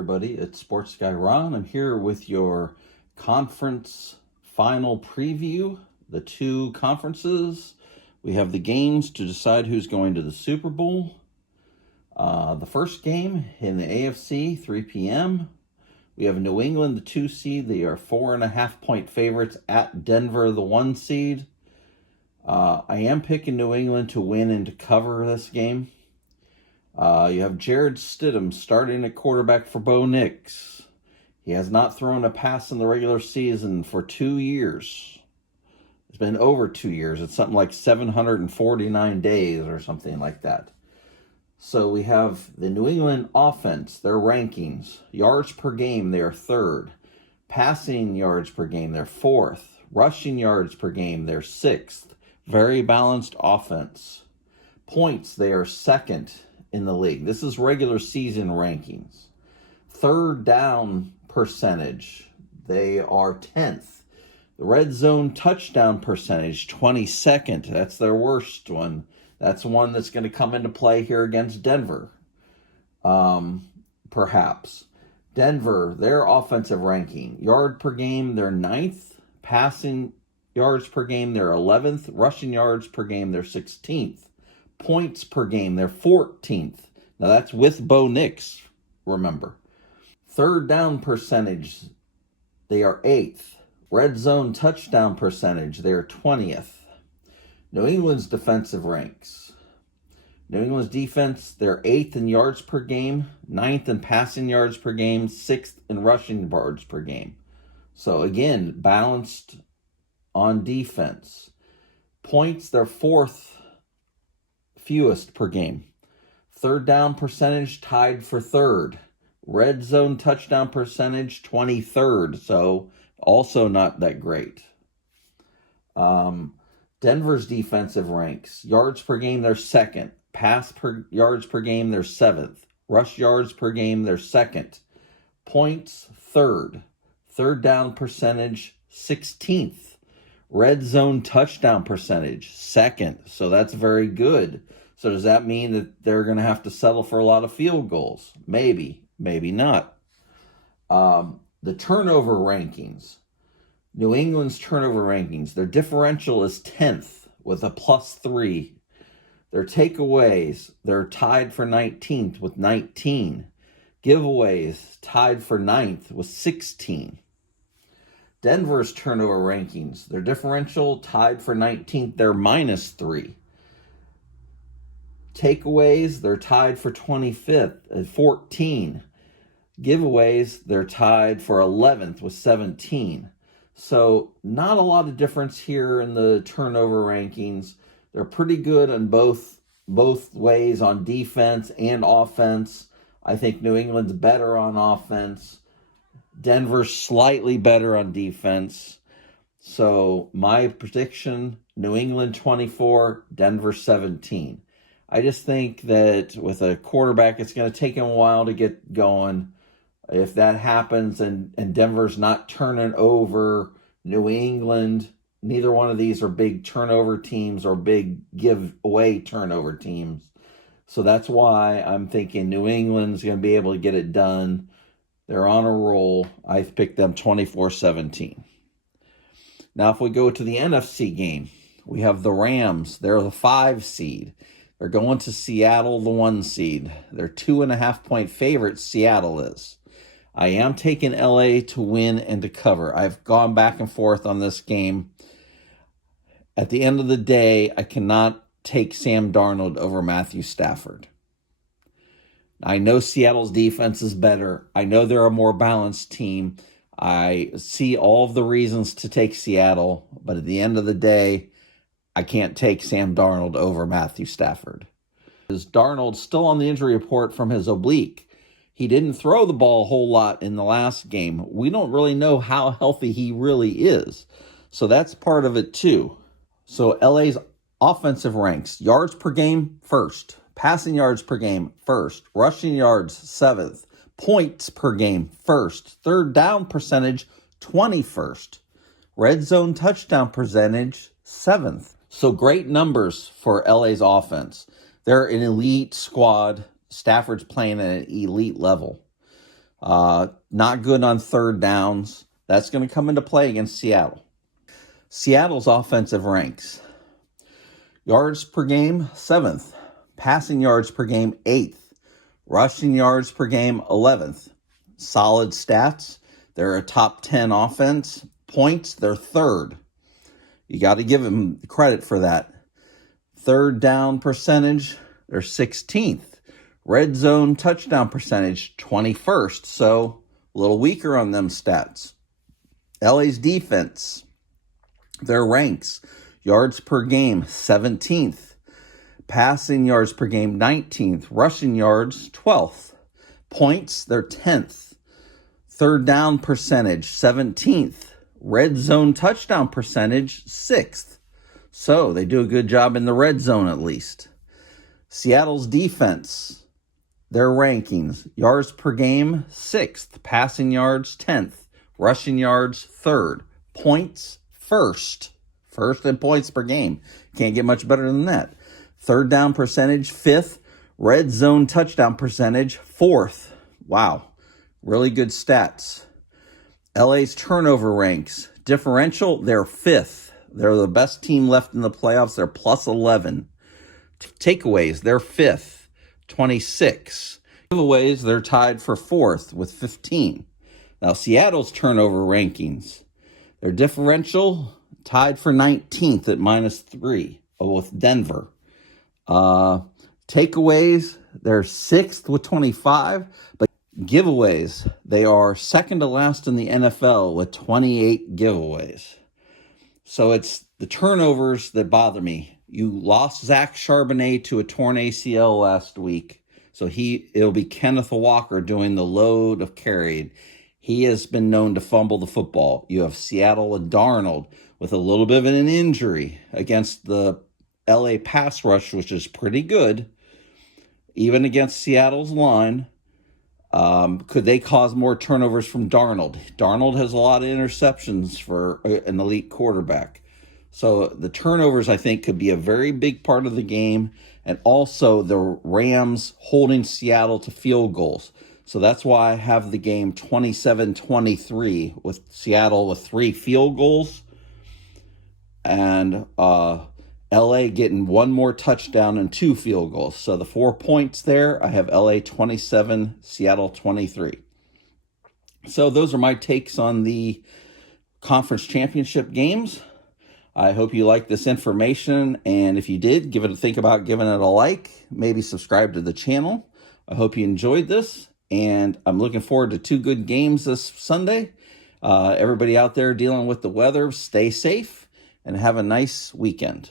everybody. It's Sports Guy Ron. I'm here with your conference final preview. The two conferences. We have the games to decide who's going to the Super Bowl. The first game in the AFC, 3 p.m. We have New England, the 2 seed. They are 4.5-point favorites at Denver, the 1 seed. I am picking New England to win and to cover this game. You have Jared Stidham starting at quarterback for Bo Nix. He has not thrown a pass in the regular season for 2 years. It's been over 2 years. It's something like 749 days or something like that. So we have the New England offense, their rankings. Yards per game, they are 3rd. Passing yards per game, they're 4th. Rushing yards per game, they're 6th. Very balanced offense. Points, they are 2nd in the league. This is regular season rankings. 3rd down percentage, they are 10th. The red zone touchdown percentage, 22nd. That's their worst one. That's one that's going to come into play here against Denver. Perhaps. Denver, their offensive ranking. Yard per game, they're 9th. Passing yards per game, they're 11th. Rushing yards per game, they're 16th. Points per game, they're 14th. Now that's with Bo Nix, remember. 3rd down percentage, they are 8th. Red zone touchdown percentage, they are 20th. New England's defensive ranks. New England's defense, they're 8th in yards per game, 9th in passing yards per game, 6th in rushing yards per game. So again, balanced on defense. Points, they're 4th fewest per game. 3rd down percentage, tied for 3rd. Red zone touchdown percentage, 23rd. So also not that great. Denver's defensive ranks. Yards per game, they're 2nd. Yards per game, they're 7th. Rush yards per game, they're 2nd. Points, 3rd. 3rd down percentage, 16th. Red zone touchdown percentage, 2nd. So that's very good. So does that mean that they're going to have to settle for a lot of field goals? Maybe, maybe not. The turnover rankings. New England's turnover rankings. Their differential is 10th with a +3. Their takeaways, they're tied for 19th with 19. Giveaways, tied for 9th with 16. Denver's turnover rankings. Their differential, tied for 19th. They're -3. Takeaways, they're tied for 25th at 14. Giveaways, they're tied for 11th with 17. So not a lot of difference here in the turnover rankings. They're pretty good on both ways, on defense and offense. I think New England's better on offense. Denver's slightly better on defense. So my prediction, New England 24, Denver 17. I just think that with a quarterback, it's going to take him a while to get going. If that happens and Denver's not turning over New England, neither one of these are big turnover teams or big giveaway turnover teams. So that's why I'm thinking New England's going to be able to get it done. They're on a roll. I've picked them 24-17. Now, if we go to the NFC game, we have the Rams. They're the 5 seed. They're going to Seattle, the 1 seed. They're 2.5-point favorites, Seattle is. I am taking LA to win and to cover. I've gone back and forth on this game. At the end of the day, I cannot take Sam Darnold over Matthew Stafford. I know Seattle's defense is better. I know they're a more balanced team. I see all of the reasons to take Seattle, but at the end of the day, I can't take Sam Darnold over Matthew Stafford. Darnold's still on the injury report from his oblique. He didn't throw the ball a whole lot in the last game. We don't really know how healthy he really is. So that's part of it too. So LA's offensive ranks. Yards per game, 1st. Passing yards per game, 1st. Rushing yards, 7th. Points per game, 1st. 3rd down percentage, 21st. Red zone touchdown percentage, 7th. So great numbers for LA's offense. They're an elite squad. Stafford's playing at an elite level. Not good on third downs. That's going to come into play against Seattle. Seattle's offensive ranks. Yards per game, 7th. Passing yards per game, 8th. Rushing yards per game, 11th. Solid stats. They're a top 10 offense. Points, they're 3rd. You got to give them credit for that. Third down percentage, they're 16th. Red zone touchdown percentage, 21st. So a little weaker on them stats. LA's defense, their ranks. Yards per game, 17th. Passing yards per game, 19th. Rushing yards, 12th. Points, they're 10th. Third down percentage, 17th. Red zone touchdown percentage, 6th. So they do a good job in the red zone at least. Seattle's defense, their rankings. Yards per game, 6th. Passing yards, 10th. Rushing yards, 3rd. Points, 1st. First in points per game. Can't get much better than that. Third down percentage, 5th. Red zone touchdown percentage, 4th. Wow. Really good stats. LA's turnover ranks. Differential, they're 5th. They're the best team left in the playoffs. They're plus 11. Takeaways, they're 5th, 26. Giveaways, they're tied for 4th with 15. Now, Seattle's turnover rankings. Their differential, tied for 19th at -3 with Denver. Takeaways, they're 6th with 25. But giveaways, they are second to last in the NFL with 28 giveaways. So it's the turnovers that bother me. You lost Zach Charbonnet to a torn ACL last week. So it'll be Kenneth Walker doing the load of carrying. He has been known to fumble the football. You have Seattle and Darnold with a little bit of an injury against the LA pass rush, which is pretty good, even against Seattle's line. Could they cause more turnovers from Darnold? Darnold has a lot of interceptions for an elite quarterback. So the turnovers, I think, could be a very big part of the game. And also the Rams holding Seattle to field goals. So that's why I have the game 27-23 with Seattle with 3 field goals. And LA getting 1 more touchdown and 2 field goals. So the 4 points there, I have LA 27, Seattle 23. So those are my takes on the conference championship games. I hope you like this information. And if you did, think about giving it a like. Maybe subscribe to the channel. I hope you enjoyed this. And I'm looking forward to 2 good games this Sunday. Everybody out there dealing with the weather, stay safe and have a nice weekend.